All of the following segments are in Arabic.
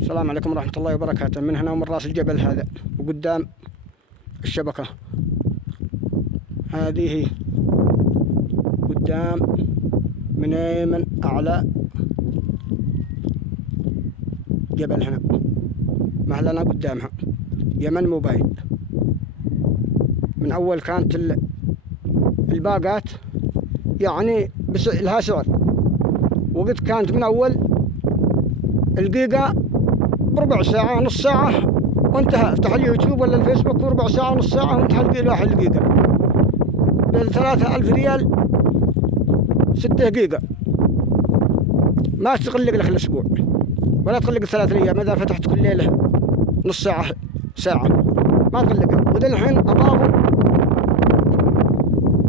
السلام عليكم ورحمة الله وبركاته. من هنا ومن راس الجبل هذا وقدام الشبكة هذه قدام من أيمن أعلى جبل هنا مهلنا قدامها يمن موبايل. من أول كانت الباقات يعني لها سعر، وقد كانت من أول الجيجا بربع ساعة نص ساعة وانتهى. افتح اليوتيوب ولا الفيسبوك وربع ساعة ونص ساعة وانتهى الواحد الجيجا ب3000 ريال 6 جيجا. ما تقلق لك الأسبوع ولا تقلق 3 أيام إذا فتحت كل ليلة نص ساعة ساعة ما تقلق. وذا الحين أضافوا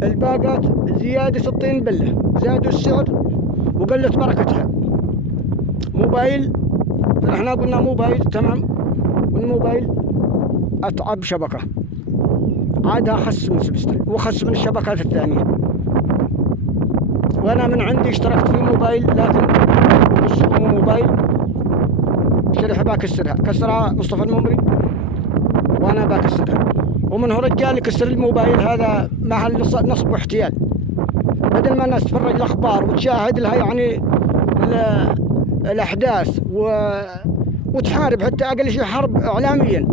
الباقات زيادة الطين بلة، زادوا السعر وقلت بركتها. موبايل احنا قلنا موبايل تمام، والموبايل أتعب شبكة عاد أخس من سبستر وأخس من الشبكات الثانية. وأنا من عندي اشتركت في موبايل، لكن مو موبايل شريحة باكسرها، كسرها مصطفى الممري وأنا باكسرها. ومن هو رجال يكسر الموبايل هذا محل نصب واحتيال، بدل ما الناس تتفرج الأخبار وتشاهد لها يعني الأحداث وتحارب حتى أقل شيء حرب إعلاميا.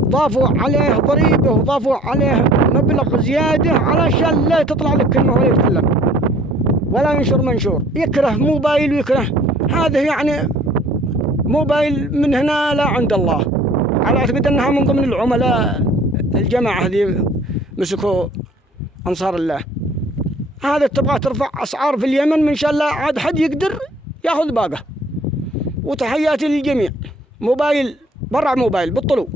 ضافوا عليه ضريبة وضافوا عليه مبلغ زيادة علشان لا تطلع لك كلمة ولا يتكلم ولا ينشر منشور. يكره موبايل ويكره هذا، يعني موبايل من هنا لا عند الله. على اعتقد أنها من ضمن العملاء الجماعة هذه مسكوا أنصار الله. هذا تبغى ترفع أسعار في اليمن من شاء الله عاد حد يقدر ياخذ باقة. وتحياتي للجميع. موبايل برع موبايل بطلوا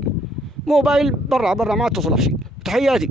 موبايل برع ما تصلح شيء. تحياتي.